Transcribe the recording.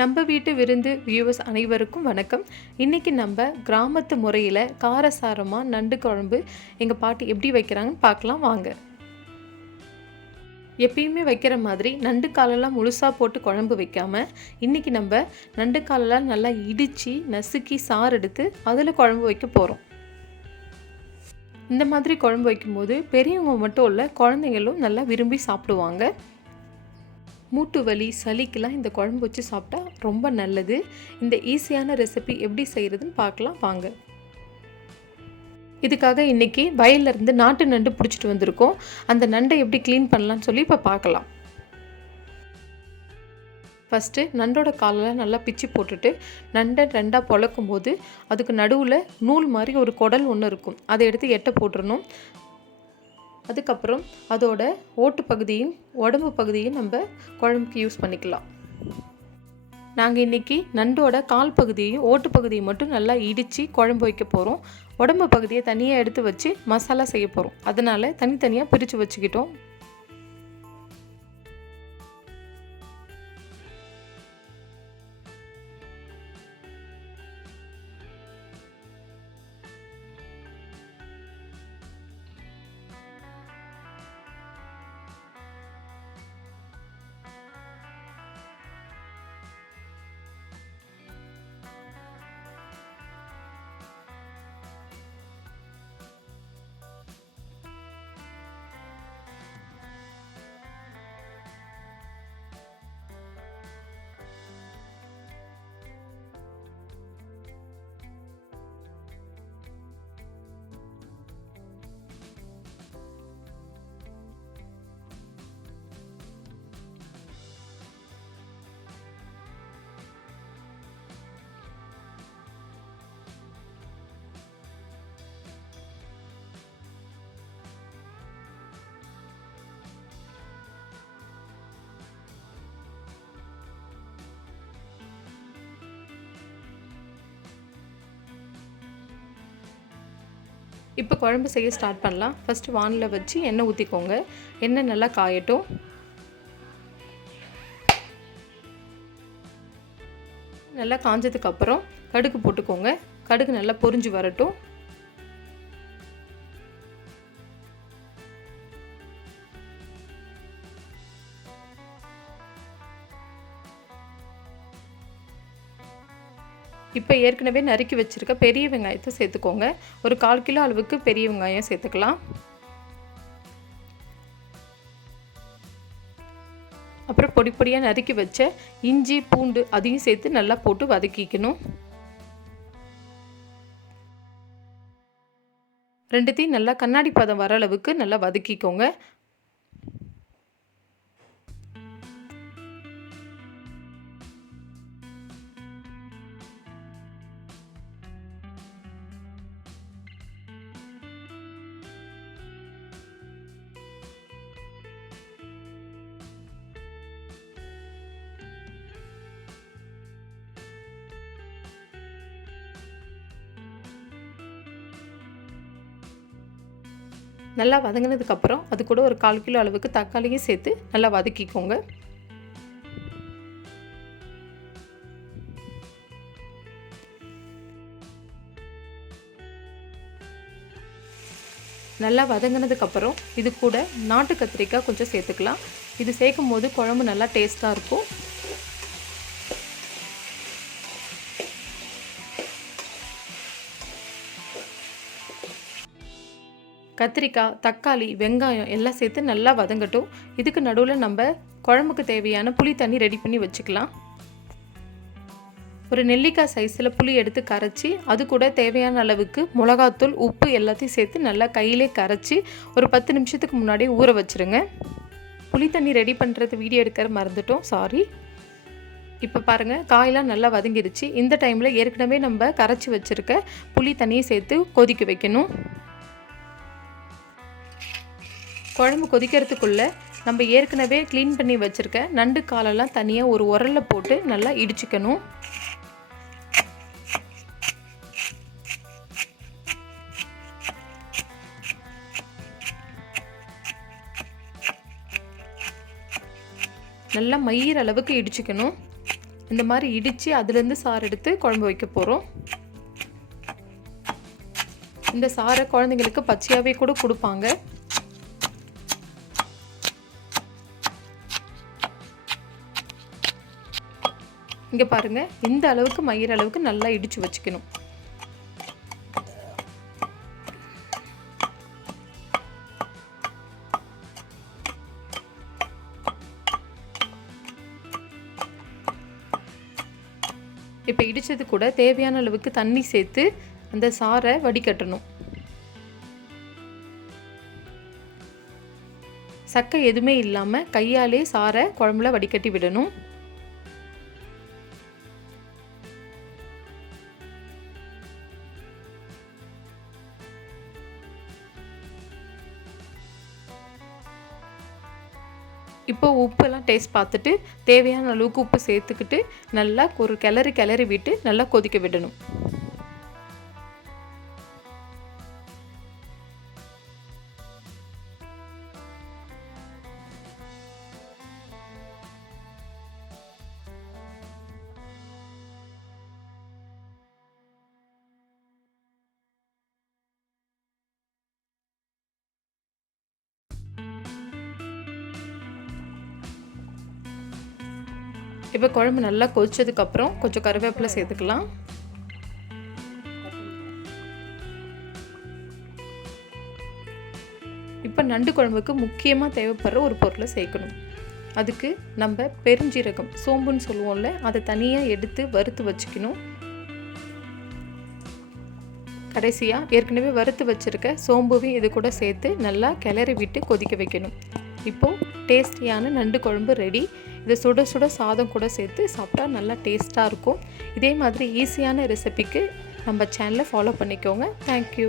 நம்ம வீட்டு விருந்து வியூவர்ஸ் அனைவருக்கும் வணக்கம். இன்றைக்கி நம்ம கிராமத்து முறையில் காரசாரமாக நண்டு குழம்பு எங்கள் பாட்டி எப்படி வைக்கிறாங்கன்னு பார்க்கலாம் வாங்க. எப்பயுமே வைக்கிற மாதிரி நண்டு காலெல்லாம் முழுசாக போட்டு குழம்பு வைக்காமல் இன்றைக்கி நம்ம நண்டு காலெல்லாம் நல்லா இடித்து நசுக்கி சாறு எடுத்து அதில் குழம்பு வைக்க போகிறோம். இந்த மாதிரி குழம்பு வைக்கும்போது பெரியவங்க மட்டும் இல்லை, குழந்தைங்களும் நல்லா விரும்பி சாப்பிடுவாங்க. மூட்டு வலி சளிக்கெலாம் இந்த குழம்பு வச்சு சாப்பிட்டா ரொம்ப நல்லது. இந்த ஈஸியான ரெசிபி எப்படி செய்கிறதுன்னு பார்க்கலாம் வாங்க. இதுக்காக இன்றைக்கி வயல்லேருந்து நாட்டு நண்டு பிடிச்சிட்டு வந்திருக்கோம். அந்த நண்டை எப்படி க்ளீன் பண்ணலான்னு சொல்லி இப்போ பார்க்கலாம். ஃபஸ்ட்டு நண்டோட காலெல்லாம் நல்லா பிச்சு போட்டுட்டு நண்டை ரெண்டாக பொழக்கும் போது அதுக்கு நடுவில் நூல் மாதிரி ஒரு குடல் ஒன்று இருக்கும், அதை எடுத்து எட்டை போட்டுடணும். அதுக்கப்புறம் அதோட ஓட்டு பகுதியும் உடம்பு பகுதியும் நம்ம குழம்புக்கு யூஸ் பண்ணிக்கலாம். நாங்கள் இன்றைக்கி நண்டோட கால் பகுதியையும் ஓட்டு பகுதியை மட்டும் நல்லா இடித்து குழம்பு வைக்க போகிறோம். உடம்பு பகுதியை தனியாக எடுத்து வச்சு மசாலா செய்ய போகிறோம். அதனால் தனித்தனியாக பிரித்து வச்சுக்கிட்டோம். இப்போ குழம்பு செய்ய ஸ்டார்ட் பண்ணலாம். ஃபஸ்ட்டு வானில் வச்சு எண்ணெய் ஊற்றிக்கோங்க. எண்ணெய் நல்லா காயட்டும். நல்லா காஞ்சதுக்கப்புறம் கடுகு போட்டுக்கோங்க. கடுகு நல்லா பொரிஞ்சு வரட்டும். இப்போ ஏற்கனவே நறுக்கி வச்சுருக்க பெரிய வெங்காயத்தை சேர்த்துக்கோங்க. ஒரு 1/4 கிலோ அளவுக்கு பெரிய வெங்காயம் சேர்த்துக்கலாம். அப்புறம் பொடி பொடியாக நறுக்கி வச்ச இஞ்சி பூண்டு அதையும் சேர்த்து நல்லா போட்டு வதக்கிக்கணும். ரெண்டுத்தையும் நல்லா கண்ணாடி பதம் வர அளவுக்கு நல்லா வதக்கிக்கோங்க. நல்லா வதங்கினதுக்கப்புறம் அது கூட ஒரு 1/4 கிலோ அளவுக்கு தக்காளியும் சேர்த்து நல்லா வதக்கிக்கோங்க. நல்லா வதங்கினதுக்கப்புறம் இது கூட நாட்டு கத்திரிக்காய் கொஞ்சம் சேர்த்துக்கலாம். இது சேர்க்கும் போது குழம்பு நல்லா டேஸ்ட்டாக இருக்கும். கத்திரிக்காய், தக்காளி, வெங்காயம் எல்லாம் சேர்த்து நல்லா வதங்கட்டும். இதுக்கு நடுவில் நம்ம குழம்புக்கு தேவையான புளி தண்ணி ரெடி பண்ணி வச்சுக்கலாம். ஒரு நெல்லிக்காய் சைஸில் புளி எடுத்து கரைச்சி அது கூட தேவையான அளவுக்கு மிளகாத்தூள், உப்பு எல்லாத்தையும் சேர்த்து நல்லா கையிலே கரைச்சி ஒரு 10 நிமிஷத்துக்கு முன்னாடி ஊற வச்சுருங்க. புளி தண்ணி ரெடி பண்ணுறது வீடியோ எடுக்கிற மறந்துட்டோம், சாரி. இப்போ பாருங்கள், காயெல்லாம் நல்லா வதங்கிடுச்சு. இந்த டைமில் ஏற்கனவே நம்ம கரைச்சி வச்சுருக்க புளி தண்ணியை சேர்த்து கொதிக்க வைக்கணும். குழம்பு கொதிக்கிறதுக்குள்ளே நம்ம ஏற்கனவே க்ளீன் பண்ணி வச்சுருக்க நண்டு காலெல்லாம் தனியாக ஒரு உரலில் போட்டு நல்லா இடிச்சுக்கணும். நல்லா மயிர் அளவுக்கு இடிச்சுக்கணும். இந்த மாதிரி இடித்து அதுலேருந்து சாறு எடுத்து குழம்பு வைக்க போகிறோம். இந்த சாறை குழந்தைங்களுக்கு பச்சையாகவே கூட கொடுப்பாங்க. இங்கே பாருங்கள், இந்த அளவுக்கு மயிற அளவுக்கு நல்லா இடித்து வச்சுக்கணும். இப்போ இடித்தது கூட தேவையான அளவுக்கு தண்ணி சேர்த்து அந்த சாறை வடிகட்டணும். சக்கை எதுவுமே இல்லாமல் கையாலே சாறை குழம்புல வடிகட்டி விடணும். இப்போ உப்பெல்லாம் டேஸ்ட் பார்த்துட்டு தேவையான அளவுக்கு உப்பு சேர்த்துக்கிட்டு நல்லா ஒரு கிளறி விட்டு நல்லா கொதிக்க விடணும். இப்போ குழம்பு நல்லா கொதிச்சதுக்கப்புறம் கொஞ்சம் கருவேப்பிலை சேர்த்துக்கலாம். இப்போ நண்டு குழம்புக்கு முக்கியமாக தேவைப்படுற ஒரு பொருளை சேர்க்கணும். அதுக்கு நம்ம பெருஞ்சீரகம், சோம்புன்னு சொல்லுவோம்ல, அதை தனியாக எடுத்து வறுத்து வச்சுக்கணும். கடைசியாக ஏற்கனவே வறுத்து வச்சுருக்க சோம்புவையும் இது கூட சேர்த்து நல்லா கிளறி விட்டு கொதிக்க வைக்கணும். இப்போது டேஸ்டியான நண்டு குழம்பு ரெடி. இதை சுட சுட சாதம் கூட சேர்த்து சாப்பிட்டா நல்லா டேஸ்ட்டாக இருக்கும். இதே மாதிரி ஈஸியான ரெசிபிக்கு நம்ம சேனலை ஃபாலோ பண்ணிக்கோங்க. தேங்க்யூ.